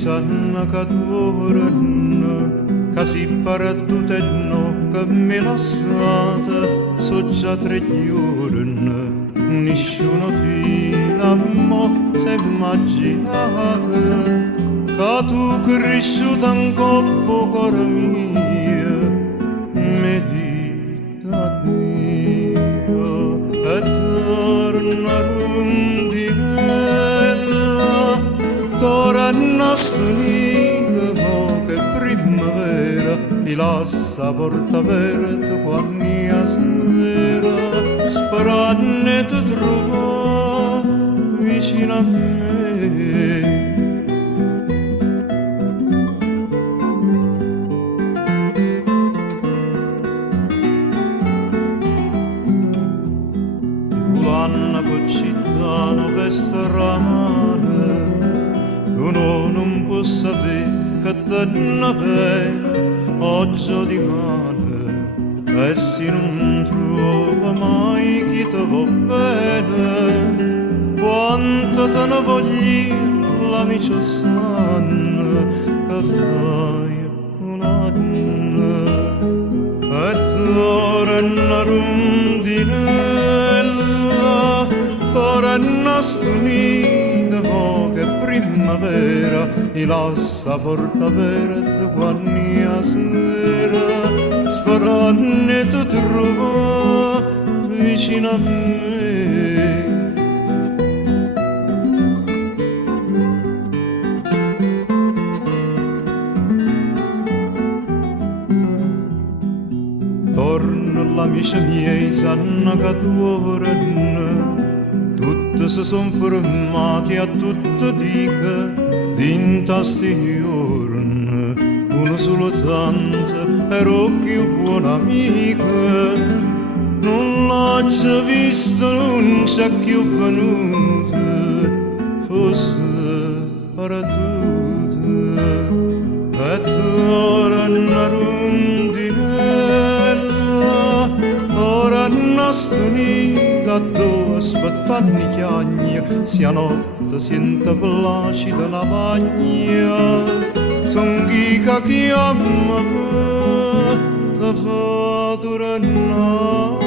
sanna caduran, casi parattutenno che me lasciata, so già 3 giorni, nessuno fila mo se immaginate, che tu cresciuta in coppo cuore mio, medita Dio, e torna rondinella, torna stonita, che primavera, mi lascia porta aperta quando sera, sperando ti trovo vicino a me. Gulanna città veste ramane, tu non puoi sapere che te ne pena oggi di male, e se non trova mai chi ti va bene, quanto te ne voglio l'amico sanno che fai un anno, e torna rondinella, torna stonita, che primavera, mi lascia porta aperta quando sera, sperando ti trovo vicino a me. Torno all'amici miei, sanno che tornano, tutti si son fermati a tutte dica, dinta sti giorni, uno solo tanto, ero più buona amica, non l'ho già visto, non c'è più venuto, forse per tutte, e torna rondinella, torna stonita, dove aspettano i chiagni, sia notte sente placida la bagna, son chi che chiama, te fa tornare.